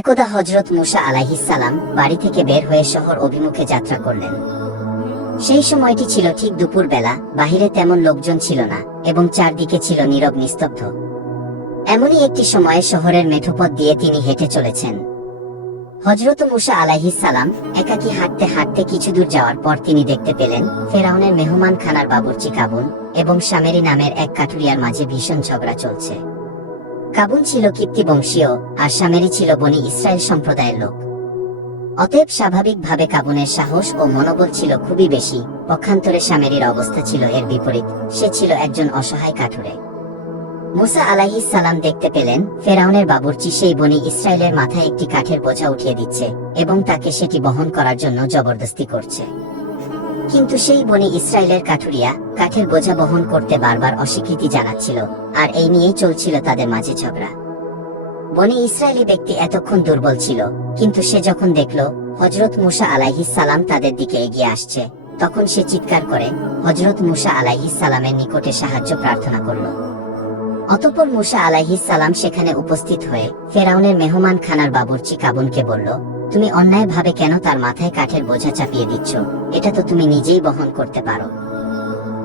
একদা হজরত মুসা আলাহিসাল্লাম বাড়ি থেকে বের হয়ে শহর অভিমুখে যাত্রা করলেন। সেই সময়টি ছিল ঠিক দুপুর বেলা বাহিরে তেমন লোকজন ছিল না এবং চারদিকে ছিল নীরব নিস্তব্ধ। এমনই একটি সময়ে শহরের মেঠোপথ দিয়ে তিনি হেঁটে চলেছেন। হজরত মুসা আলাইহিস সালাম একাকি হাঁটতে হাঁটতে কিছু দূর যাওয়ার পর তিনি দেখতে পেলেন, ফেরাউনের মেহমান খানার বাবুর্চি কাবুন এবং সামেরি নামের এক কাঠুরিয়ার মাঝে ভীষণ ঝগড়া চলছে। কাবুন ছিল কীর্তি বংশীয় আর সামেরি ছিল বনি ইসরায়েল সম্প্রদায়ের লোক। অতএব স্বাভাবিকভাবে কাবুনের সাহস ও মনোবল ছিল খুবই বেশি। পক্ষান্তরে সামেরির অবস্থা ছিল এর বিপরীত। সে ছিল একজন অসহায় কাঠুরে। মুসা আলাহি সালাম দেখতে পেলেন, ফেরাউনের বাবুর্চি সেই বনি ইসরায়েলের মাথায় একটি কাঠের বোঝা উঠিয়ে দিচ্ছে এবং তাকে সেটি বহন করার জন্য জবরদস্তি করছে। কিন্তু সেই বনি ইসরায়েলের কাঠুরিয়া কাঠের বোঝা বহন করতে বারবার অস্বীকৃতি জানাচ্ছিল, আর এই নিয়েই চলছিল তাদের মাঝে ঝগড়া। বনি ইসরায়েলি ব্যক্তি এতক্ষণ দুর্বল ছিল, কিন্তু সে যখন দেখল হজরত মুসা আলাইহিস সালাম তাদের দিকে এগিয়ে আসছে, তখন সে চিৎকার করে হজরত মুসা আলাইহিস সালামের নিকটে সাহায্য প্রার্থনা করল। অতঃপর মুসা আলাইহিস সালাম সেখানে উপস্থিত হয়ে ফেরাউনের মেহমান খানার বাবুর্চি কাবুনকে বলল তুমি অন্যায়ভাবে কেন তার মাথায় কাঠের বোঝা চাপিয়ে দিচ্ছ? এটা তো তুমি নিজেই বহন করতে পারো।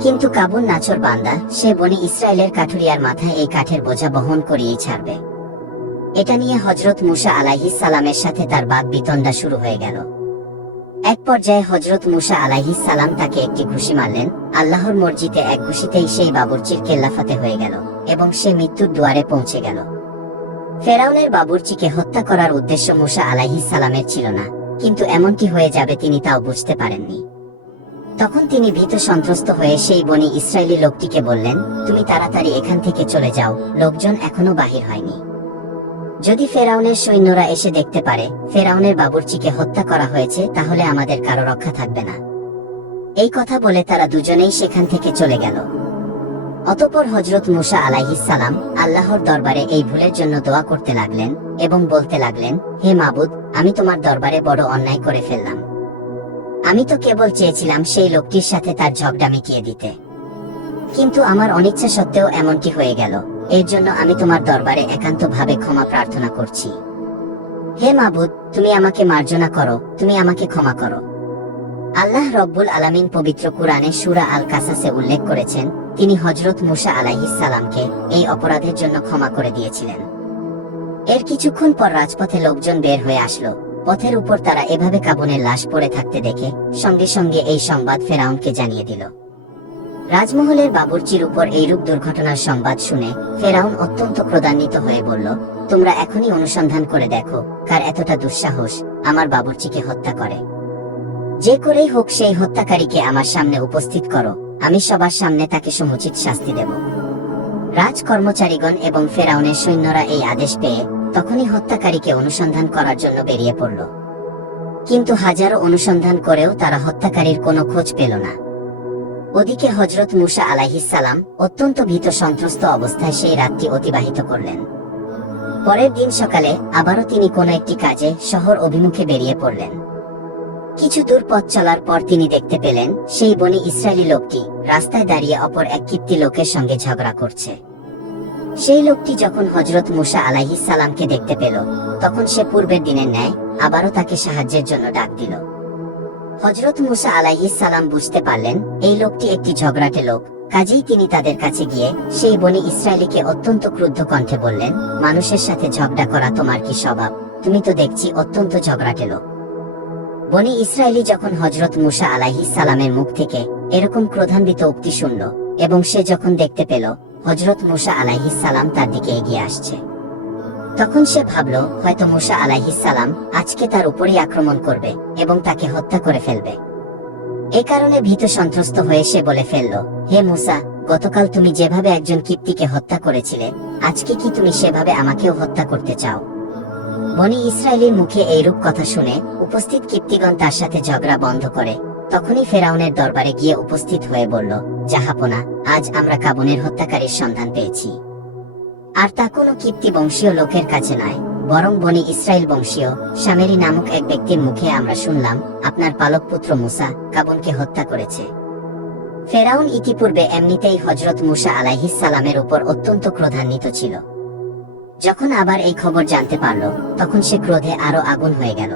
কিন্তু কাবুল নাচর বান্দা, সে বনি ইসরায়েলের কাঠুরিয়ার মাথায় এই কাঠের বোঝা বহন করিয়েই ছাড়বে। এটা নিয়ে হজরত মুসা আলাহি সালামের সাথে তার বাদ বিতণ্ডা শুরু হয়ে গেল। এক পর্যায়ে হজরত মুসা আলাইহিস সালাম তাকে একটি ঘুষি মারলেন। আল্লাহর মসজিদে এক ঘুষিতেই সেই বাবুর্চির কেল্লাফাতে হয়ে গেল এবং সে মৃত্যুর দুয়ারে পৌঁছে গেল। ফেরাউনের বাবুর্চিকে হত্যা করার উদ্দেশ্য মুসা আলাইহিস সালামের ছিল না, কিন্তু এমনটি হয়ে যাবে তিনি তাও বুঝতে পারেননি। তখন তিনি ভীত সন্ত্রস্ত হয়ে সেই বনি ইসরায়েলি লোকটিকে বললেন, তুমি তাড়াতাড়ি এখান থেকে চলে যাও, লোকজন এখনও বাহির হয়নি। যদি ফেরাউনের সৈন্যরা এসে দেখতে পারে, ফেরাউনের বাবুর্চিকে হত্যা করা হয়েছে, তাহলে আমাদের কারও রক্ষা থাকবে না। এই কথা বলে তারা দুজনেই সেখান থেকে চলে গেল। অতপর হজরত মুসা সালাম আল্লাহর দরবারে এই ভুলের জন্য দোয়া করতে লাগলেন এবং বলতে লাগলেন, হে মাবুদ, আমি তোমার দরবারে বড় অন্যায় করে ফেললাম। আমি তো কেবল চেয়েছিলাম সেই লোকটির সাথে তার ঝগড়া মিটিয়ে দিতে। কিন্তু আমার অনিচ্ছা সত্ত্বেও এমনটি হয়ে গেল। এর জন্য আমি তোমার দরবারে একান্তভাবে ক্ষমা প্রার্থনা করছি। হে মাবুদ, তুমি আমাকে মার্জনা করো, তুমি আমাকে ক্ষমা করো। আল্লাহ রব্বুল আলামিন পবিত্র কুরআনে সুরা আল কাসাসে উল্লেখ করেছেন তিনি হজরত মুসা সালামকে এই অপরাধের জন্য ক্ষমা করে দিয়েছিলেন। এর কিছুক্ষণ পর রাজপথে লোকজন বের হয়ে আসলো। পথের উপর তারা এভাবে কাবুনের লাশ পড়ে থাকতে দেখে সঙ্গে সঙ্গে এই সংবাদ ফেরাউনকে জানিয়ে দিল। রাজমহলের বাবুর্চির উপর এইরূপ দুর্ঘটনার সংবাদ শুনে ফেরাউন অত্যন্ত ক্রোধান্বিত হয়ে বলল, তোমরা এখনই অনুসন্ধান করে দেখো কার এতটা দুঃসাহস আমার বাবুর্চিকে হত্যা করে। যে করেই হোক সেই হত্যাকারীকে আমার সামনে উপস্থিত করো। আমি সবার সামনে তাকে সমুচিত শাস্তি দেব। রাজ কর্মচারীগণ এবং ফেরাউনের সৈন্যরা এই আদেশ পেয়ে তখনই হত্যাকারীকে অনুসন্ধান করার জন্য বেরিয়ে পড়ল। কিন্তু হাজারো অনুসন্ধান করেও তারা হত্যাকারীর কোনো খোঁজ পেল না। ওদিকে হজরত মুসা আলাইহিস সালাম অত্যন্ত ভীত সন্ত্রস্ত অবস্থায় সেই রাতটি অতিবাহিত করলেন। পরের দিন সকালে আবারও তিনি কোনো একটি কাজে শহর অভিমুখে বেরিয়ে পড়লেন। কিছু দূর পথ চলার পর তিনি দেখতে পেলেন, সেই বনি ইসরায়েলি লোকটি রাস্তায় দাঁড়িয়ে অপর এক কীর্তি লোকের সঙ্গে ঝগড়া করছে। সেই লোকটি যখন হজরত মুসা আলাহি সালামকে দেখতে পেল, তখন সে পূর্বের দিনের ন্যায় আবারও তাকে সাহায্যের জন্য ডাক দিল। হজরত মুসা আলাইহিস সালাম বুঝতে পারলেন, এই লোকটি একটি ঝগড়াটে লোক, কাজেই তিনি তাদের কাছে গিয়ে সেই বনি ইসরায়েলিকে অত্যন্ত ক্রুদ্ধ কণ্ঠে বললেন, মানুষের সাথে ঝগড়া করা তোমার কি স্বভাব? তুমি তো দেখছি অত্যন্ত ঝগড়াটে লোক। বনি ইসরায়েলি যখন হজরত মুসা আলাইহিস সালামের মুখ থেকে এরকম ক্রোধান্বিত উক্তি শুনল এবং সে যখন দেখতে পেল হজরত মুসা আলাইহিস সালাম তার দিকে এগিয়ে আসছে। তখন সে ভাবল, হয়তো মুসা আলাইহিস সালাম আজকে তার উপরই আক্রমণ করবে এবং তাকে হত্যা করে ফেলবে। এ কারণে ভীত সন্ত্রস্ত হয়ে সে বলে ফেলল, হে মুসা, গতকাল তুমি যেভাবে একজন কিপ্তিকে হত্যা করেছিলে, আজকে কি তুমি সেভাবে আমাকেও হত্যা করতে চাও? বনি ইসরায়েলের মুখে এইরূপ কথা শুনে উপস্থিত কিপ্তিগণ তার সাথে ঝগড়া বন্ধ করে তখনই ফেরাউনের দরবারে গিয়ে উপস্থিত হয়ে বলল, জাহাপনা, আজ আমরা কাবুনের হত্যাকারীর সন্ধান পেয়েছি। আর তা কোনো কীর্তি বংশীয় লোকের কাছে নয়, বরং বনি ইসরায়েল বংশীয় সামেরি নামক এক ব্যক্তির মুখে আমরা শুনলাম, আপনার পালক পুত্র মুসা কাবুনকে হত্যা করেছে। ফেরাউন ইতিপূর্বে এমনিতেই হজরত মুসা আলাইহিস সালামের উপর অত্যন্ত ক্রোধান্বিত ছিল। যখন আবার এই খবর জানতে পারল, তখন সে ক্রোধে আরও আগুন হয়ে গেল।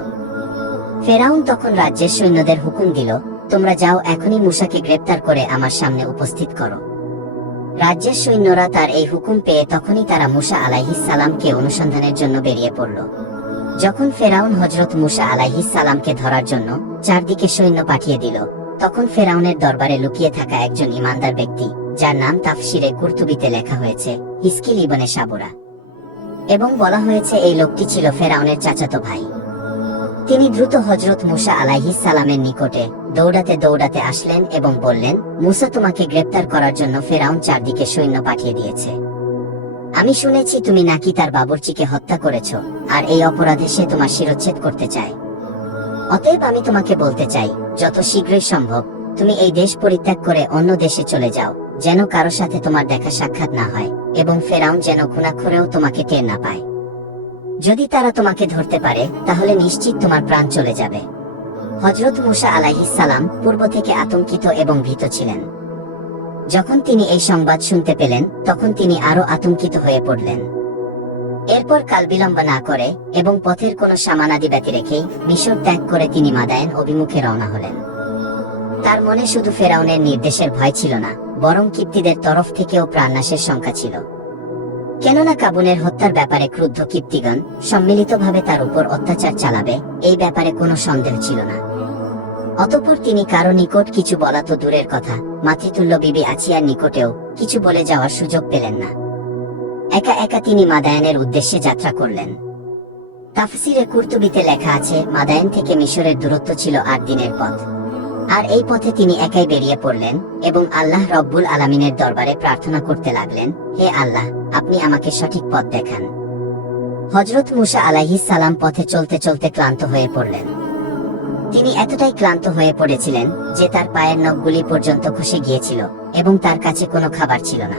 ফেরাউন তখন রাজ্যের সৈন্যদের হুকুম দিল, তোমরা যাও এখনই মুসাকে গ্রেপ্তার করে আমার সামনে উপস্থিত করো। রাজ্যের সৈন্যরা তার এই হুকুম পেয়ে তখনই তারা মুসা আলাইহিস সালামকে অনুসন্ধানের জন্য বেরিয়ে পড়ল। যখন ফেরাউন হজরত মুসা আলাইহিস সালামকে ধরার জন্য চারদিকে সৈন্য পাঠিয়ে দিল, তখন ফেরাউনের দরবারে লুকিয়ে থাকা একজন ইমানদার ব্যক্তি, যার নাম তাফসিরে কুর্তুবিতে লেখা হয়েছে, হিসকিল ইবনে সাবুরা। এবং বলা হয়েছে এই লোকটি ছিল ফেরাউনের চাচাতো ভাই। তিনি দ্রুত হজরত মুসা আলাইহিস সালামের নিকটে দৌড়াতে দৌড়াতে আসলেন এবং বললেন, মুসা তোমাকে গ্রেপ্তার করার জন্য ফেরাউন চারদিকে সৈন্য পাঠিয়ে দিয়েছে। আমি শুনেছি তুমি নাকি তার বাবরচিকে হত্যা করেছ, আর এই অপরাধে সে তোমার শিরচ্ছেদ করতে চায়। অতএব আমি তোমাকে বলতে চাই, যত শীঘ্রই সম্ভব, তুমি এই দেশ পরিত্যাগ করে অন্য দেশে চলে যাও। যেন কারও সাথে তোমার দেখা সাক্ষাৎ না হয়, এবং ফেরাউন যেন ঘুণাক্ষরেও তোমাকে টের না পায়। যদি তারা তোমাকে ধরতে পারে, তাহলে নিশ্চিত তোমার প্রাণ চলে যাবে। হজরত মুসা সালাম পূর্ব থেকে আতঙ্কিত এবং ভীত ছিলেন। যখন তিনি এই সংবাদ শুনতে পেলেন, তখন তিনি আরও আতঙ্কিত হয়ে পড়লেন। এরপর কাল বিলম্ব না করে এবং পথের কোনো সামানাদি ব্যতি রেখেই মিশর ত্যাগ করে তিনি মাদায়ন অভিমুখে রওনা হলেন। তার মনে শুধু ফেরাউনের নির্দেশের ভয় ছিল না বরং কিপ্তিদের তরফ থেকেও প্রাণনাশের শঙ্কা ছিল। কেননা কাবুনের হত্যার ব্যাপারে ক্রুদ্ধ কিপ্তিগণ সম্মিলিতভাবে তার উপর অত্যাচার চালাবে, এই ব্যাপারে কোনো সন্দেহ ছিল না। অতঃপর তিনি কারও নিকট কিছু বলা তো দূরের কথা, মাতৃতুল্য বিবি আছিয়ার নিকটেও কিছু বলে যাওয়ার সুযোগ পেলেন না। একা একা তিনি মাদায়নের উদ্দেশ্যে যাত্রা করলেন। তাফসিরে কুর্তুবিতে লেখা আছে, মাদায়ন থেকে মিশরের দূরত্ব ছিল আট দিনের পথ। আর এই পথে তিনি একাই বেরিয়ে পড়লেন এবং আল্লাহ রব্বুল আলামিনের দরবারে প্রার্থনা করতে লাগলেন, হে আল্লাহ, আপনি আমাকে সঠিক পথ দেখান। হজরত মুসা আলাইহিস সালাম পথে চলতে চলতে ক্লান্ত হয়ে পড়লেন। তিনি এতটাই ক্লান্ত হয়ে পড়েছিলেন যে তার পায়ের নখগুলি পর্যন্ত খসে গিয়েছিল এবং তার কাছে কোনো খাবার ছিল না।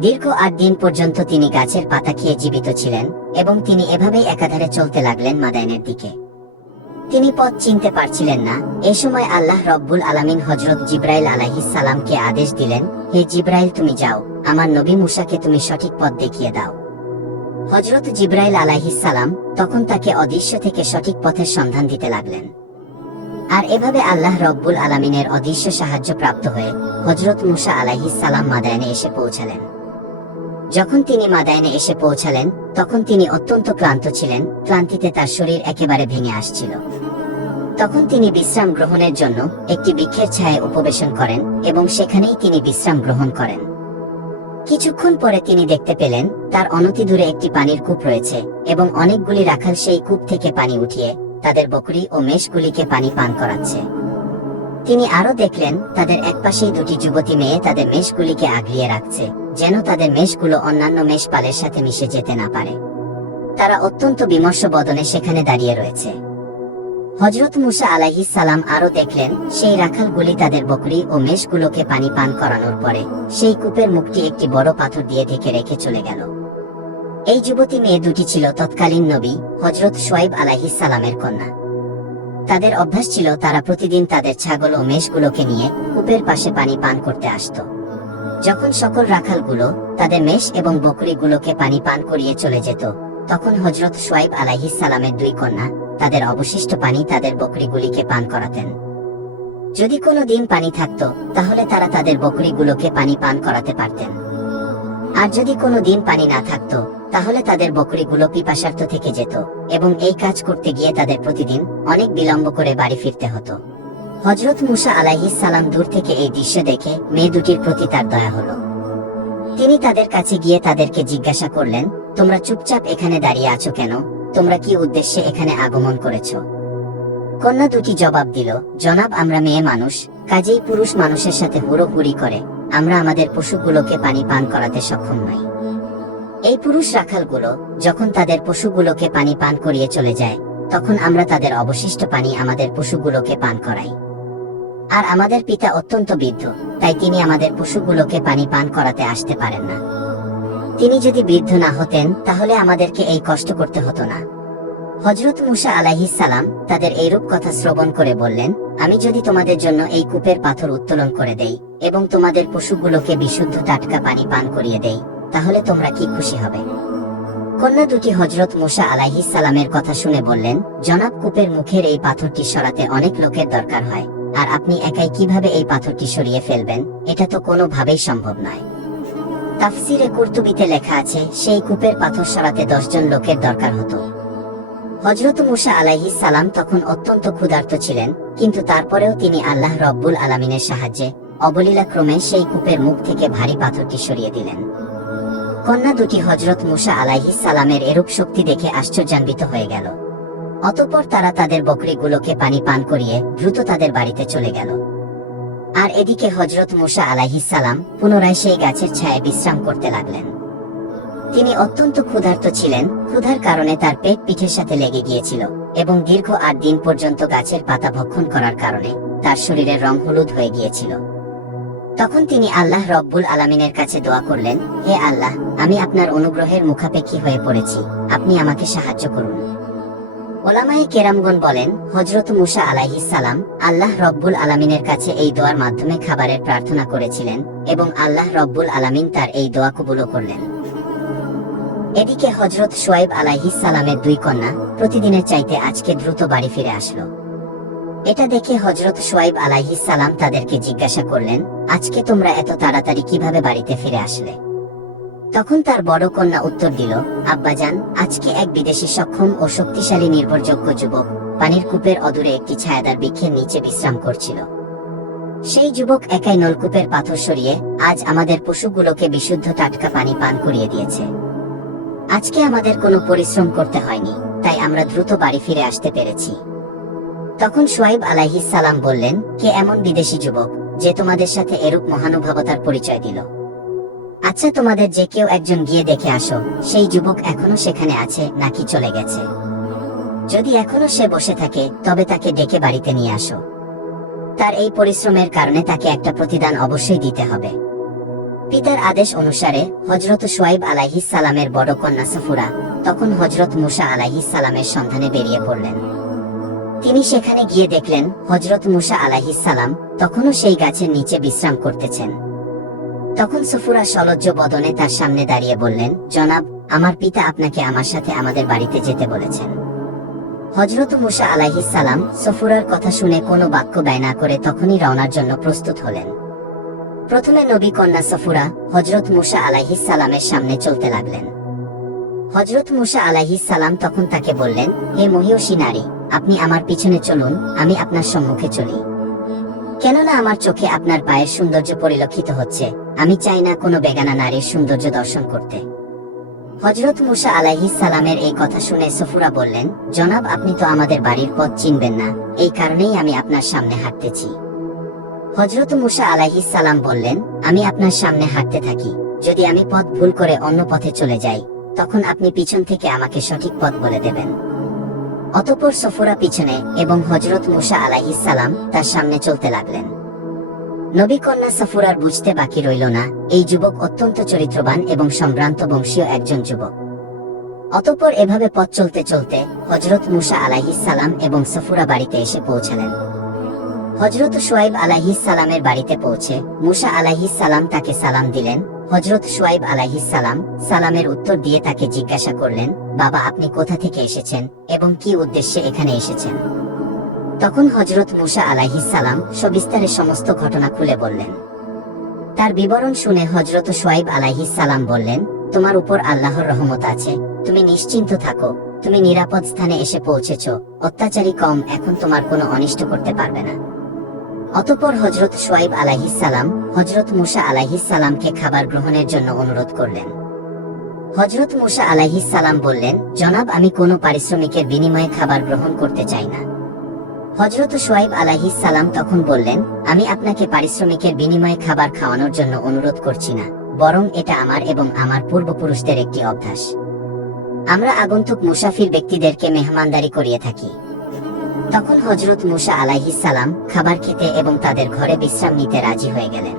দীর্ঘ আট দিন পর্যন্ত তিনি গাছের পাতা খেয়ে জীবিত ছিলেন এবং তিনি এভাবেই একাধারে চলতে লাগলেন মাদায়নের দিকে। তিনি পথ চিনতে পারছিলেন না। এ সময় আল্লাহ রব্বুল আলামিন হজরত জিব্রাইল আলাইহিস সালামকে আদেশ দিলেন, হে জিব্রাইল, তুমি যাও। আমার নবী মুসাকে তুমি সঠিক পথ দেখিয়ে দাও। হজরত জিব্রাইল আলাইহিস সালাম তখন তাকে অদৃশ্য থেকে সঠিক পথের সন্ধান দিতে লাগলেন। আর এভাবে আল্লাহ রব্বুল আলামিনের অদৃশ্য সাহায্য প্রাপ্ত হয়ে হজরত মুসা আলাইহিস সালাম মাদায়নে এসে পৌঁছালেন। যখন তিনি মাদায়নে এসে পৌঁছালেন, তখন তিনি অত্যন্ত ক্লান্ত ছিলেন, ক্লান্তিতে তার শরীর একেবারে ভেঙে আসছিল। তখন তিনি বিশ্রাম গ্রহণের জন্য একটি বৃক্ষের ছায়ায় উপবেশন করেন এবং সেখানেই তিনি বিশ্রাম গ্রহণ করেন। কিছুক্ষণ পরে তিনি দেখতে পেলেন, তার অনতি দূরে একটি পানির কূপ রয়েছে এবং অনেকগুলি রাখাল সেই কূপ থেকে পানি উঠিয়ে তাদের বকরি ও মেষগুলিকে পানি পান করাচ্ছে। তিনি আরও দেখলেন, তাদের একপাশেই দুটি যুবতী মেয়ে তাদের মেষগুলিকে আগলিয়ে রাখছে, যেন তাদের মেষগুলো অন্যান্য মেষপালের সাথে মিশে যেতে না পারে। তারা অত্যন্ত বিমর্ষ বদনে সেখানে দাঁড়িয়ে রয়েছে। হজরত মুসা আলাইহিস সালাম আরও দেখলেন, সেই রাখালগুলি তাদের বকরি ও মেষগুলোকে পানি পান করানোর পরে, সেই কূপের মুখটি একটি বড় পাথর দিয়ে ঢেকে রেখে চলে গেল। এই যুবতী মেয়ে দুটি ছিল তৎকালীন নবী হজরত সোয়াইব আলাইহিস সালামের কন্যা। তাদের অভ্যাস ছিল তারা প্রতিদিন তাদের ছাগল ও মেষগুলোকে নিয়ে কূপের পাশে পানি পান করতে আসত। যখন সকল রাখালগুলো তাদের মেষ এবং বকরিগুলোকে পানি পান করিয়ে চলে যেত, তখন হজরত সোয়াইব আলাইহিস সালামের দুই কন্যা তাদের অবশিষ্ট পানি তাদের বকরিগুলিকে পান করাতেন। যদি কোনো দিন পানি থাকত, তাহলে তারা তাদের বকরিগুলোকে পানি পান করাতে পারতেন। আর যদি কোনো দিন পানি না থাকত তাহলে তাদের বকরিগুলো পিপাসার্থ থেকে যেত, এবং এই কাজ করতে গিয়ে তাদের প্রতিদিন অনেক বিলম্ব করে বাড়ি ফিরতে হতো। হজরত মুসা আলাইহিস সালাম দূর থেকে এই দৃশ্য দেখে মেয়ে দুটির প্রতি তার দয়া হলো। তিনি তাদের কাছে গিয়ে তাদেরকে জিজ্ঞাসা করলেন, তোমরা চুপচাপ এখানে দাঁড়িয়ে আছো কেন? তোমরা কি উদ্দেশ্যে এখানে আগমন করেছ? কন্যা দুটি জবাব দিল, জনাব, আমরা মেয়ে মানুষ, কাজেই পুরুষ মানুষের সাথে হুড়োহুড়ি করে, আমরা আমাদের পশুগুলোকে পানি পান করাতে সক্ষম নই। এই পুরুষ রাখালগুলো, যখন তাদের পশুগুলোকে পানি পান করিয়ে চলে যায়, তখন আমরা তাদের অবশিষ্ট পানি আমাদের পশুগুলোকে পান করাই। আর আমাদের পিতা অত্যন্ত বৃদ্ধ, তাই তিনি আমাদের পশুগুলোকে পানি পান করাতে আসতে পারেন না। তিনি যদি বৃদ্ধ না হতেন, তাহলে আমাদেরকে এই কষ্ট করতে হতো না। হজরত মুসা আলাইহিস সালাম তাদের এইরূপ কথা শ্রবণ করে বললেন, আমি যদি তোমাদের জন্য এই কূপের পাথর উত্তোলন করে দেই, এবং তোমাদের পশুগুলোকে বিশুদ্ধ টাটকা পানি পান করিয়ে দেই তাহলে তোমরা কি খুশি হবে? কন্যা দুটি হজরত মুসা আলাইহিস সালামের কথা শুনে বললেন, জনাব, কূপের মুখের এই পাথরটি সরাতে অনেক লোকের দরকার হয়, আর আপনি একাই কীভাবে এই পাথরটি সরিয়ে ফেলবেন? এটা তো কোনোভাবেই সম্ভব নয়। তাফসিরে কুর্তুবিতে লেখা আছে, সেই কূপের পাথর সরাতে দশজন লোকের দরকার হতো। হজরত মুসা আলাইহিস সালাম তখন অত্যন্ত ক্ষুধার্ত ছিলেন, কিন্তু তারপরেও তিনি আল্লাহ রব্বুল আলামিনের সাহায্যে অবলীলাক্রমে সেই কূপের মুখ থেকে ভারী পাথরটি সরিয়ে দিলেন। কন্যা দুটি হজরত মুসা আলাইহিস সালামের এরূপ শক্তি দেখে আশ্চর্যান্বিত হয়ে গেল। অতঃপর তারা তাদের বকরিগুলোকে পানি পান করিয়ে দ্রুত তাদের বাড়িতে চলে গেল। আর এদিকে হজরত মুসা আলাইহিস সালাম পুনরায় সেই গাছের ছায়ায় বিশ্রাম করতে লাগলেন। তিনি অত্যন্ত ক্ষুধার্ত ছিলেন, ক্ষুধার কারণে তার পেট পিঠের সাথে লেগে গিয়েছিল এবং দীর্ঘ আট দিন পর্যন্ত গাছের পাতা ভক্ষণ করার কারণে তার শরীরের রং হলুদ হয়ে গিয়েছিল। তখন তিনি আল্লাহ রব্বুল আলামিনের কাছে দোয়া করলেন, হে আল্লাহ আমি আপনার অনুগ্রহের মুখাপেক্ষী হয়ে পড়েছি। আপনি আমাকে সাহায্য করুন। ওলামায়ে কেরামগণ বলেন হজরত মুসা আলাইহিস সালাম আল্লাহ রব্বুল আলামিনের কাছে এই দোয়ার মাধ্যমে খাবারের প্রার্থনা করেছিলেন এবং আল্লাহ রব্বুল আলামিন তার এই দোয়া কবুলও করলেন। এদিকে হজরত সোয়েব আলাইহিস সালামের দুই কন্যা প্রতিদিনের চাইতে আজকে দ্রুত বাড়ি ফিরে আসলো। এটা দেখে হজরত সোয়েব আলাইহিস সালাম তাদেরকে জিজ্ঞাসা করলেন, আজকে তোমরা এত তাড়াতাড়ি কীভাবে বাড়িতে ফিরে আসলে? তখন তার বড় কন্যা উত্তর দিল, আব্বাজান, আজকে এক বিদেশি সক্ষম ও শক্তিশালী নির্ভরযোগ্য যুবক পানির কূপের অদূরে একটি ছায়াদার বৃক্ষের নিচে বিশ্রাম করছিল। সেই যুবক একাই নলকূপের পাথর সরিয়ে আজ আমাদের পশুগুলোকে বিশুদ্ধ টাটকা পানি পান করিয়ে দিয়েছে। আজকে আমাদের কোনো পরিশ্রম করতে হয়নি, তাই আমরা দ্রুত বাড়ি ফিরে আসতে পেরেছি। তখন সোয়াইব আলাইহিস সালাম বললেন, কে এমন বিদেশি যুবক যে তোমাদের সাথে এরূপ মহানুভবতার পরিচয় দিল? আচ্ছা তোমাদের যে কেউ একজন গিয়ে দেখে আসো, সেই যুবক এখনও সেখানে আছে নাকি চলে গেছে। যদি এখনও সে বসে থাকে, তবে তাকে ডেকে বাড়িতে নিয়ে আসো। তার এই পরিশ্রমের কারণে তাকে একটা প্রতিদান অবশ্যই দিতে হবে। পিতার আদেশ অনুসারে হজরত সোয়াইব আলাইহিস সালামের বড় কন্যা সফুরা তখন হজরত মুসা আলাইহিস সালামের সন্ধানে বেরিয়ে পড়লেন। তিনি সেখানে গিয়ে দেখলেন হজরত মুসা আলাইহিস সালাম তখনও সেই গাছের নিচে বিশ্রাম করতেছেন। তখন সফুরা সলজ্জ বদনে তার সামনে দাঁড়িয়ে বললেন, জনাব, আমার পিতা আপনাকে আমার সাথে আমাদের বাড়িতে যেতে বলেছেন। হজরত মুসা আলাইহিস সালাম সফুরার কথা শুনে কোনো বাক্য ব্যয় না করে তখনই রওনার জন্য প্রস্তুত হলেন। প্রথমে নবী কন্যা সফুরা হজরত মুসা আলাইহিস সালামের সামনে চলতে লাগলেন। হজরত মুসা আলাইহিস সালাম তখন তাকে বললেন, হে মহিয়সী নারী, আপনি আমার পিছনে চলুন, আমি আপনার সম্মুখে চলি। কেননা আমার চোখে আপনার পায়ের সৌন্দর্য পরিলক্ষিত হচ্ছে। আমি চাই না কোনো বেগানা নারীর সৌন্দর্য দর্শন করতে। হজরত মুসা আলাইহিস সালামের এই কথা শুনে সফুরা বললেন, জনাব, আপনি তো আমাদের বাড়ির পথ চিনবেন না। এই কারণেই আমি আপনার সামনে হাঁটতেছি। হজরত মুসা আলাইহিস সালাম বললেন, আমি আপনার সামনে হাঁটতে থাকি। যদি আমি পথ ভুল করে অন্য পথে চলে যাই, তখন আপনি পিছন থেকে আমাকে সঠিক পথ বলে দেবেন। অতঃপর সফুরা পিছনে এবং হজরত মুসা আলাইহিস সালাম তার সামনে চলতে লাগলেন। নবী কন্যা সফুরার বুঝতে বাকি রইল না, এই যুবক অত্যন্ত চরিত্রবান এবং সম্ভ্রান্ত বংশীয় একজন যুবক। অতঃপর এভাবে পথ চলতে চলতে হজরত মুসা আলাইহিস সালাম এবং সফুরা বাড়িতে এসে পৌঁছালেন। হজরত সোয়াইব আলাইহিস সালামের বাড়িতে পৌঁছে মুসা আলাইহিস সালাম তাকে সালাম দিলেন হজরত সোয়াইব আলাইহিস সালাম সালামের উত্তর দিয়ে তাকে জিজ্ঞাসা করলেন, বাবা, আপনি কোথা থেকে এসেছেন এবং কি উদ্দেশ্যে এখানে এসেছেন? তখন হজরত মুসা আলাইহিস সালাম সবিস্তারে সমস্ত ঘটনা খুলে বললেন। তার বিবরণ শুনে হজরত সোয়াইব আলাইহিস সালাম বললেন, তোমার উপর আল্লাহর রহমত আছে, তুমি নিশ্চিন্ত থাকো, তুমি নিরাপদ স্থানে এসে পৌঁছেছ, অত্যাচারী কম এখন তোমার কোনো অনিষ্ট করতে পারবে না। অতঃপর হজরত সোয়াইব আলাইহিস সালাম হজরত মুসা আলাইহিস সালামকে খাবার গ্রহণের জন্য অনুরোধ করলেন। হজরত মুসা আলাইহিস সালাম বললেন, জনাব, আমি কোনো পারিশ্রমিকের বিনিময়ে খাবার গ্রহণ করতে চাই না। হজরত সোয়াইব আলাইহিস সালাম তখন বললেন, আমি আপনাকে পারিশ্রমিকের বিনিময়ে খাবার খাওয়ানোর জন্য অনুরোধ করছি না, বরং এটা আমার এবং আমার পূর্বপুরুষদের একটি অভ্যাস। আমরা আগন্তুক মুসাফির ব্যক্তিদেরকে মেহমানদারি করিয়ে থাকি। তখন হজরত মুসা আলাইহিস সালাম খাবার খেতে এবং তাদের ঘরে বিশ্রাম নিতে রাজি হয়ে গেলেন।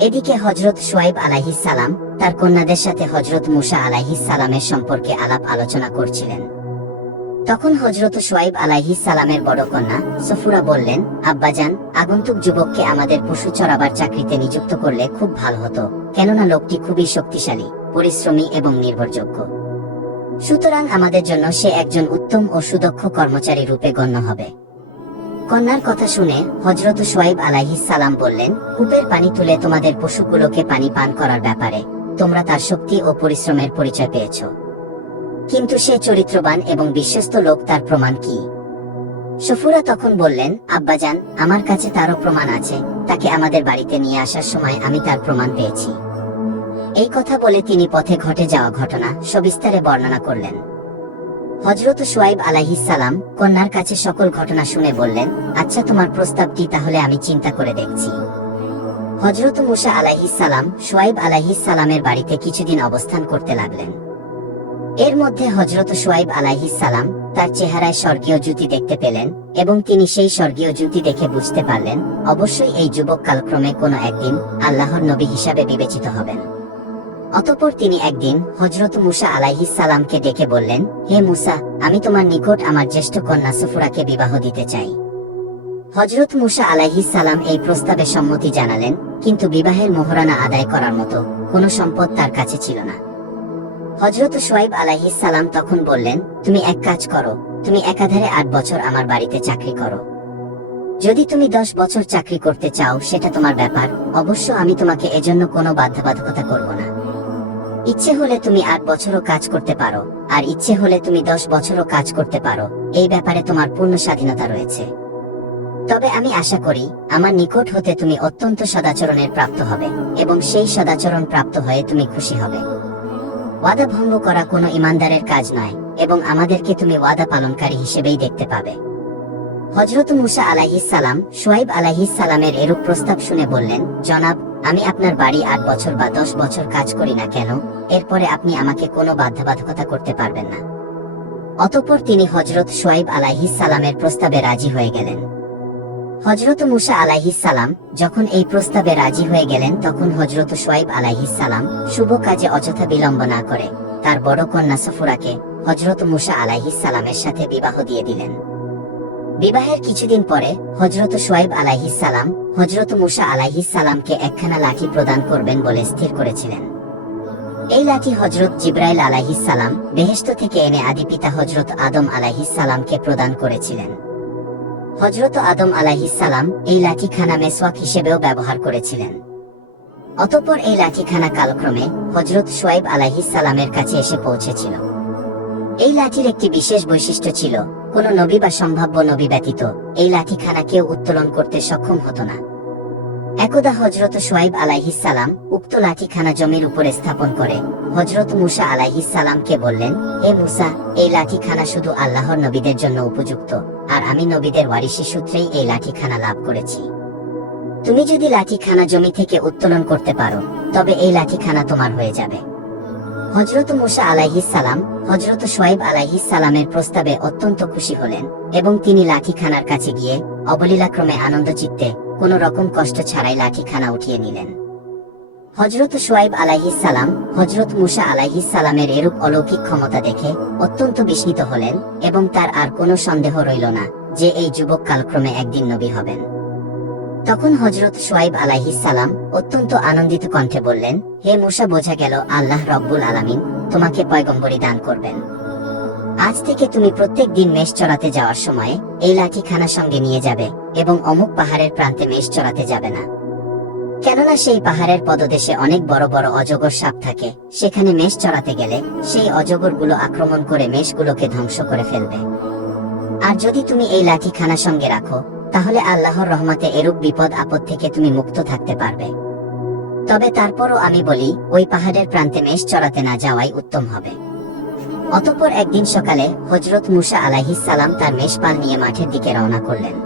এদিকে হজরত সোয়াইব আলাইহিস সালাম তার কন্যাদের সাথে হজরত মুসা আলাইহিস সালামের সম্পর্কে আলাপ আলোচনা করছিলেন। তখন হজরত সোয়াইব আলাইহিস সালামের বড় কন্যা সফুরা বললেন, আব্বাজান, আগন্তুক যুবককে আমাদের পশু চড়াবার চাকরিতে নিযুক্ত করলে খুব ভালো হতো, কেননা লোকটি খুবই শক্তিশালী, পরিশ্রমী এবং নির্ভরযোগ্য। সুতরাং আমাদের জন্য সে একজন উত্তম ও সুদক্ষ কর্মচারী রূপে গণ্য হবে। কন্যার কথা শুনে হজরত সোয়াইব আলাইহিস সালাম বললেন, কূপের পানি তুলে তোমাদের পশুগুলোকে পানি পান করার ব্যাপারে তোমরা তার শক্তি ও পরিশ্রমের পরিচয় পেয়েছ। কিন্তু সে চরিত্রবান এবং বিশ্বস্ত লোক, তার প্রমাণ কি? সফুরা তখন বললেন, আব্বাজান, আমার কাছে তারও প্রমাণ আছে। তাকে আমাদের বাড়িতে নিয়ে আসার সময় আমি তার প্রমাণ পেয়েছি। এই কথা বলে তিনি পথে ঘটে যাওয়া ঘটনা সবিস্তারে বর্ণনা করলেন। হজরত সোয়াইব আলাইহিস সালাম কন্যার কাছে সকল ঘটনা শুনে বললেন আচ্ছা তোমার প্রস্তাবটি তাহলে আমি চিন্তা করে দেখছি। হজরত মুসা আলাইহিস সালাম সোয়াইব আলাইহিস সালামের বাড়িতে কিছুদিন অবস্থান করতে লাগলেন। এর মধ্যে হজরত সোয়াইব আলাইহিস সালাম তার চেহারায় স্বর্গীয় জুতি দেখতে পেলেন এবং তিনি সেই স্বর্গীয় জুতি দেখে বুঝতে পারলেন, অবশ্যই এই যুবক কালক্রমে কোনো একদিন আল্লাহর নবী হিসাবে বিবেচিত হবেন। অতঃপর তিনি একদিন হজরত মুসা আলাইহিস সালামকে ডেকে বললেন, হে মুসা, আমি তোমার নিকট আমার জ্যেষ্ঠ কন্যা সুফুরাকে বিবাহ দিতে চাই। হজরত মুসা আলাইহিস সালাম এই প্রস্তাবে সম্মতি জানালেন, কিন্তু বিবাহের মোহরানা আদায় করার মতো কোনো সম্পদ তার কাছে ছিল না। হজরত সোয়াইব আলাইহিস সালাম তখন বললেন, তুমি এক কাজ করো, তুমি একাধারে আট বছর আমার বাড়িতে চাকরি করো। যদি তুমি দশ বছর চাকরি করতে চাও, সেটা তোমার ব্যাপার, অবশ্য আমি তোমাকে এজন্য কোনো বাধ্যবাধকতা করব না। ইচ্ছে হলে তুমি আট বছরও কাজ করতে পারো, আর ইচ্ছে হলে তুমি দশ বছরও কাজ করতে পারো, এই ব্যাপারে তোমার পূর্ণ স্বাধীনতা রয়েছে। তবে আমি আশা করি, আমার নিকট হতে তুমি অত্যন্ত সদাচরণের প্রাপ্ত হবে, এবং সেই সদাচরণ প্রাপ্ত হয়ে তুমি খুশি হবে। ওয়াদা ভঙ্গ করা কোনো ইমানদারের কাজ নয়, এবং আমাদেরকে তুমি ওয়াদা পালনকারী হিসেবেই দেখতে পাবে। হজরত মুসা আলাহিস সালাম সোয়াইব আলাহিস সালামের এরূপ প্রস্তাব শুনে বললেন, জনাব আমি আপনার বাড়ি আট বছর বা দশ বছর কাজ করি না কেন? এরপরে আপনি আমাকে কোনো বাধ্যবাধকতা করতে পারবেন না। অতঃপর তিনি হজরত সোয়াইব আলাহিস সালামের প্রস্তাবে রাজি হয়ে গেলেন। হজরত মুসা আলাইহিস সালাম যখন এই প্রস্তাবে রাজি হয়ে গেলেন, তখন হজরত সোয়াইব আলাইহিস সালাম শুভ কাজে অযথা বিলম্ব না করে তার বড় কন্যা সফুরাকে হজরত মুসা আলাইহিস সালামের সাথে বিবাহ দিয়ে দিলেন। বিবাহের কিছুদিন পরে হজরত সোয়াইব সালাম হজরত মুসা আলাইহিস সালামকে একখানা লাঠি প্রদান করবেন বলে স্থির করেছিলেন। এই লাঠি হজরত জিব্রাইল আলাইহিস সালাম বেহেশত থেকে এনে আদি পিতা হজরত আদম আলাইহিস সালামকে প্রদান করেছিলেন। হজরত আদম আলাইহিস সালাম এই লাঠিখানা মেসওয়াক হিসেবেও ব্যবহার করেছিলেন। অতঃপর এই লাঠিখানা কালক্রমে হজরত সোয়াইব সালামের কাছে এসে পৌঁছেছিল। এই লাঠির একটি বিশেষ বৈশিষ্ট্য ছিল, কোন নবী বা সম্ভাব্য নবী ব্যতীত, এই লাঠিখানা কেউ উত্তোলন করতে সক্ষম হতো না। একদা হজরত সোয়াইব আলাইহিস সালাম উক্ত লাঠিখানা জমির উপরে স্থাপন করে হজরত মুসা আলাইহিস সালামকে বললেন, হে মুসা, এই লাঠিখানা শুধু আল্লাহর নবীদের জন্য উপযুক্ত, আর আমি নবীদের ওয়ারিসি সূত্রেই এই লাঠিখানা লাভ করেছি। তুমি যদি লাঠিখানা জমি থেকে উত্তোলন করতে পারো, তবে এই লাঠিখানা তোমার হয়ে যাবে। হজরত মুসা আলাইহিস সালাম হজরত সোয়াইব আলাইহিস সালামের প্রস্তাবে অত্যন্ত খুশি হলেন এবং তিনি লাঠিখানার কাছে গিয়ে অবলীলাক্রমে আনন্দ চিত্তে কোন রকম কষ্ট ছাড়াই লাঠিখানা উঠিয়ে নিলেন। হজরত সোয়াইব আলাইহিস সালাম হজরত মুসা আলাইহিস সালামের এরূপ অলৌকিক ক্ষমতা দেখে অত্যন্ত বিস্মিত হলেন এবং তার আর কোনো সন্দেহ রইল না যে এই যুবক কালক্রমে একদিন নবী হবেন। তখন হজরত সোয়াইব আলাইহিস সালাম অত্যন্ত আনন্দিত কণ্ঠে বললেন হে মুসা, বোঝা গেল আল্লাহ রব্বুল আলামিন তোমাকে পয়গম্বরী দান করবেন। আজ থেকে তুমি প্রত্যেক দিন মেষ চড়াতে যাওয়ার সময় এই লাঠিখানা সঙ্গে নিয়ে যাবে এবং অমুক পাহাড়ের প্রান্তে মেষ চড়াতে যাবে না। কেননা সেই পাহাড়ের পদদেশে অনেক বড় বড় অজগর সাপ থাকে, সেখানে মেষ চড়াতে গেলে সেই অজগরগুলো আক্রমণ করে মেষগুলোকে ধ্বংস করে ফেলবে। আর যদি তুমি এই লাঠিখানা সঙ্গে রাখো, তাহলে আল্লাহর রহমাতে এরূপ বিপদ আপদ থেকে তুমি মুক্ত থাকতে পারবে। তবে তারপরও আমি বলি, ওই পাহাড়ের প্রান্তে মেষ চড়াতে না যাওয়াই উত্তম হবে। অতঃপর একদিন সকালে হজরত মুসা আলাইহিস সালাম তার মেষপাল নিয়ে মাঠের দিকে রওনা করলেন।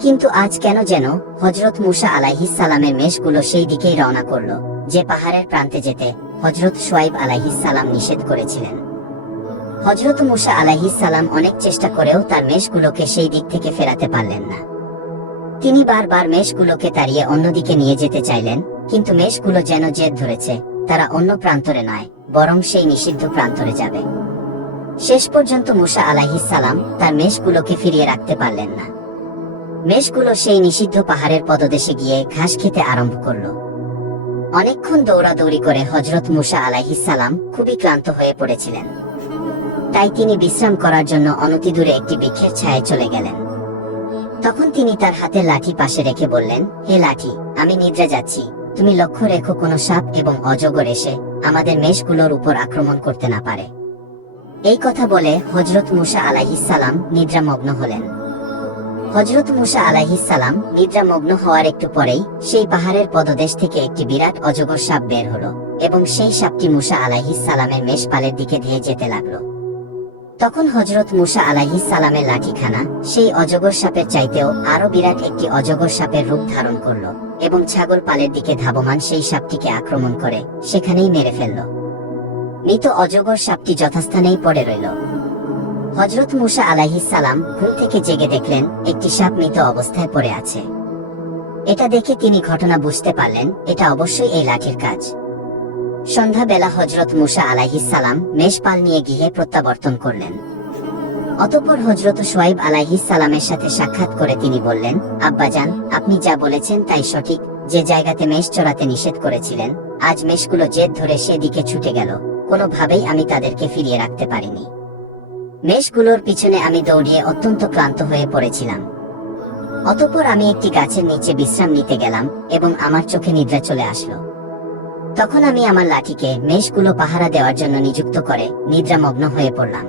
কিন্তু আজ কেন যেন হজরত মুসা আলাইহিস সালামের মেষগুলো সেই দিকেই রওনা করল, যে পাহাড়ের প্রান্তে যেতে হজরত সোয়াইব আলাইহিস সালাম নিষেধ করেছিলেন। হজরত মুসা আলাইহিস সালাম অনেক চেষ্টা করেও তার মেষগুলোকে সেই দিক থেকে ফেরাতে পারলেন না। তিনি বারবার মেষগুলোকে তাড়িয়ে অন্যদিকে নিয়ে যেতে চাইলেন কিন্তু মেষগুলো যেন জেদ ধরেছে, তারা অন্য প্রান্তরে নয়, বরং সেই নিষিদ্ধ প্রান্তরে যাবে। শেষ পর্যন্ত মুসা আলাইহিস সালাম তার মেষগুলোকে ফিরিয়ে রাখতে পারলেন না। মেষগুলো সেই নিষিদ্ধ পাহাড়ের পদদেশে গিয়ে ঘাস খেতে আরম্ভ করল। অনেকক্ষণ দৌড়াদৌড়ি করে হজরত মুসা আলাইহিস সালাম খুবই ক্লান্ত হয়ে পড়েছিলেন। তাই তিনি বিশ্রাম করার জন্য অনতিদূরে একটি বৃক্ষের ছায়ায় চলে গেলেন। তখন তিনি তার হাতের লাঠি পাশে রেখে বললেন, হে লাঠি, আমি নিদ্রা যাচ্ছি। তুমি লক্ষ্য রেখো কোনো সাপ এবং অজগর এসে আমাদের মেষগুলোর উপর আক্রমণ করতে না পারে। এই কথা বলে হজরত মুসা আলাহিসাল্লাম নিদ্রামগ্ন হলেন। হজরত মুসা আলাহিসাল্লাম নিদ্রামগ্ন হওয়ার একটু পরেই সেই পাহাড়ের পদদেশ থেকে একটি বিরাট অজগর সাপ বের হলো এবং সেই সাপটি মুসা আলাহিসাল্লামের মেষপালের দিকে ধেয়ে যেতে লাগল। তখন হজরত মুসা আলাহিস সালামের লাঠিখানা সেই অজগর সাপের চাইতেও আরও বিরাট একটি অজগর সাপের রূপ ধারণ করল এবং ছাগল পালের দিকে ধাবমান সেই সাপটিকে আক্রমণ করে সেখানেই মেরে ফেলল। মৃত অজগর সাপটি যথাস্থানেই পড়ে রইল। হজরত মুসা আলাহি সালাম ঘুম থেকে জেগে দেখলেন একটি সাপ মৃত অবস্থায় পড়ে আছে। এটা দেখে তিনি ঘটনা বুঝতে পারলেন, এটা অবশ্যই এই লাঠির কাজ। সন্ধ্যাবেলা হজরত মুসা আলাইহিস সালাম মেষপাল নিয়ে গিয়ে প্রত্যাবর্তন করলেন। অতঃপর হজরত সোয়াইব আলাইহিস সালামের সাথে সাক্ষাৎ করে তিনি বললেন, আব্বাজান, আপনি যা বলেছেন তাই সঠিক। যে জায়গাতে মেষ চড়াতে নিষেধ করেছিলেন, আজ মেষগুলো জেদ ধরে সেদিকে ছুটে গেল। কোনোভাবেই আমি তাদেরকে ফিরিয়ে রাখতে পারিনি। মেষগুলোর পিছনে আমি দৌড়িয়ে অত্যন্ত ক্লান্ত হয়ে পড়েছিলাম। অতঃপর আমি একটি গাছের নিচে বিশ্রাম নিতে গেলাম এবং আমার চোখে নিদ্রা চলে আসলো। তখন আমি আমার লাঠিকে মেষগুলো পাহারা দেওয়ার জন্য নিযুক্ত করে নিদ্রামগ্ন হয়ে পড়লাম।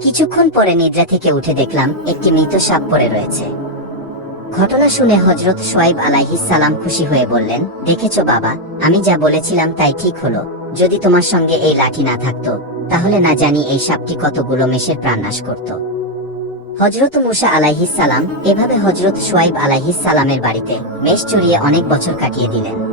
কিছুক্ষণ পরে নিদ্রা থেকে উঠে দেখলাম একটি মৃত সাপ পড়ে রয়েছে। ঘটনা শুনে হজরত সোয়াইব সালাম খুশি হয়ে বললেন, দেখেছ বাবা, আমি যা বলেছিলাম তাই ঠিক হলো। যদি তোমার সঙ্গে এই লাঠি না থাকতো, তাহলে না জানি এই সাপটি কতগুলো মেষের প্রাণ নাশ করত। হজরত মুসা সালাম এভাবে হজরত সোয়াইব সালামের বাড়িতে মেষ চড়িয়ে অনেক বছর কাটিয়ে দিলেন।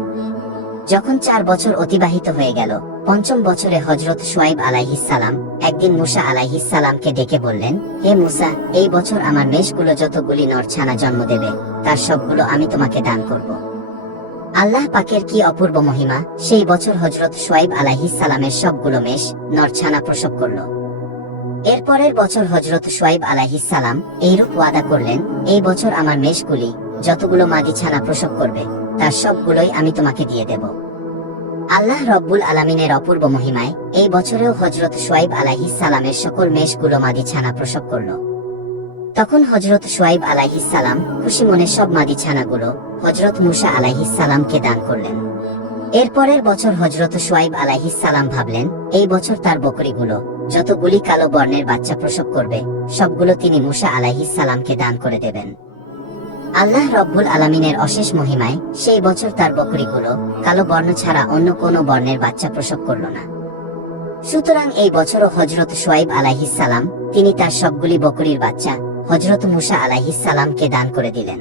যখন চার বছর অতিবাহিত হয়ে গেল, পঞ্চম বছরে হজরত সোয়াইব আলাইহিস সালাম একদিন মুসা আলাইহিস সালামকে ডেকে বললেন, হে মুসা, এই বছর আমার মেষগুলো যতগুলি নরছানা জন্ম দেবে, তার সবগুলো আমি তোমাকে দান করব। আল্লাহ পাকের কি অপূর্ব মহিমা, সেই বছর হজরত সোয়াইব আলাইহিস সালামের সবগুলো মেষ নরছানা প্রসব করল। এরপরের বছর হজরত সোয়াইব আলাইহিস সালাম এইরূপ ওয়াদা করলেন, এই বছর আমার মেষগুলি যতগুলো মাদি ছানা প্রসব করবে তার সবগুলোই আমি তোমাকে দিয়ে দেব। আল্লাহ রব্বুল আলামিনের অপূর্ব মহিমায় এই বছরেও হজরত সোয়াইব আলাইহিস সালামের সকল মেষগুলো মাদি ছানা প্রসব করল। তখন হজরত সোয়াইব আলাইহিস সালাম খুশি মনে সব মাদি ছানাগুলো হজরত মুসা আলাইহিস সালামকে দান করলেন। এরপরের বছর হজরত সোয়াইব আলাহি সালাম ভাবলেন, এই বছর তার বকরিগুলো, যতগুলি কালো বর্ণের বাচ্চা প্রসব করবে, সবগুলো তিনি মুসা আলাহি সালামকে দান করে দেবেন। আল্লাহ রব্বুল আলামিনের অশেষ মহিমায় সেই বছর তার বকরিগুলো কালো বর্ণ ছাড়া অন্য কোনো বর্ণের বাচ্চা প্রসব করল না। সুতরাং এই বছরও হজরত সোয়াইব আলাইহিস সালাম, তিনি তার সবগুলি বকরির বাচ্চা হজরত মুসা আলাইহিস সালামকে দান করে দিলেন।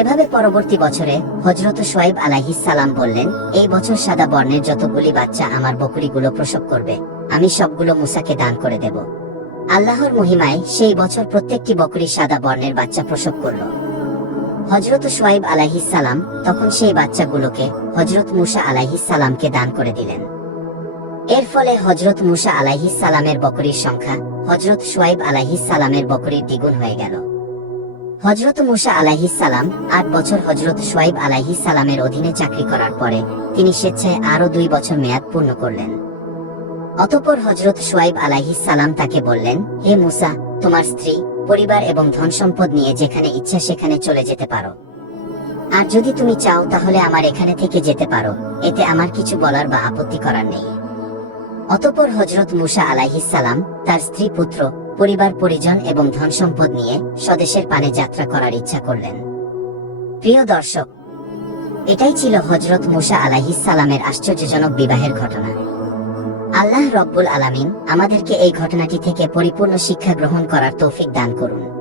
এভাবে পরবর্তী বছরে হজরত সোয়াইব আলাইহিস সালাম বললেন, এই বছর সাদা বর্ণের যতগুলি বাচ্চা আমার বকরিগুলো প্রসব করবে, আমি সবগুলো মুসাকে দান করে দেব। আল্লাহর মহিমায় সেই বছর প্রত্যেকটি বকরি সাদা বর্ণের বাচ্চা প্রসব করল। হজরত সোয়াইব আলাইহিস সালাম তখন সেই বাচ্চাগুলোকে হজরত মুসা আলাইহিস সালামকে দান করে দিলেন। এর ফলে হজরত মুসা আলাইহিস সালামের বকরির সংখ্যা হজরত সোয়াইব আলাইহিস সালামের বকরির দ্বিগুণ হয়ে গেল। হজরত মুসা আলাইহিস সালাম আট বছর হজরত সোয়াইব আলাইহিস সালামের অধীনে চাকরি করার পরে তিনি স্বেচ্ছায় আরও দুই বছর মেয়াদ পূর্ণ করলেন। অতঃপর হজরত সোয়াইব আলাইহিস সালাম তাকে বললেন, হে মুসা, তোমার স্ত্রী পরিবার এবং ধন সম্পদ নিয়ে যেখানে ইচ্ছা সেখানে চলে যেতে পারো। আর যদি তুমি চাও তাহলে আমার এখানে থেকে যেতে পারো, এতে আমার কিছু বলার বা আপত্তি করার নেই। অতঃপর হজরত মুসা আলাইহিস সালাম তার স্ত্রী পুত্র, পরিবার পরিজন এবং ধন সম্পদ নিয়ে স্বদেশের পানে যাত্রা করার ইচ্ছা করলেন। প্রিয় দর্শক, এটাই ছিল হজরত মুসা আলাইহিস সালামের আশ্চর্যজনক বিবাহের ঘটনা। আল্লাহ রব্বুল আলামিন আমাদেরকে এই ঘটনাটি থেকে পরিপূর্ণ শিক্ষা গ্রহণ করার তৌফিক দান করুন।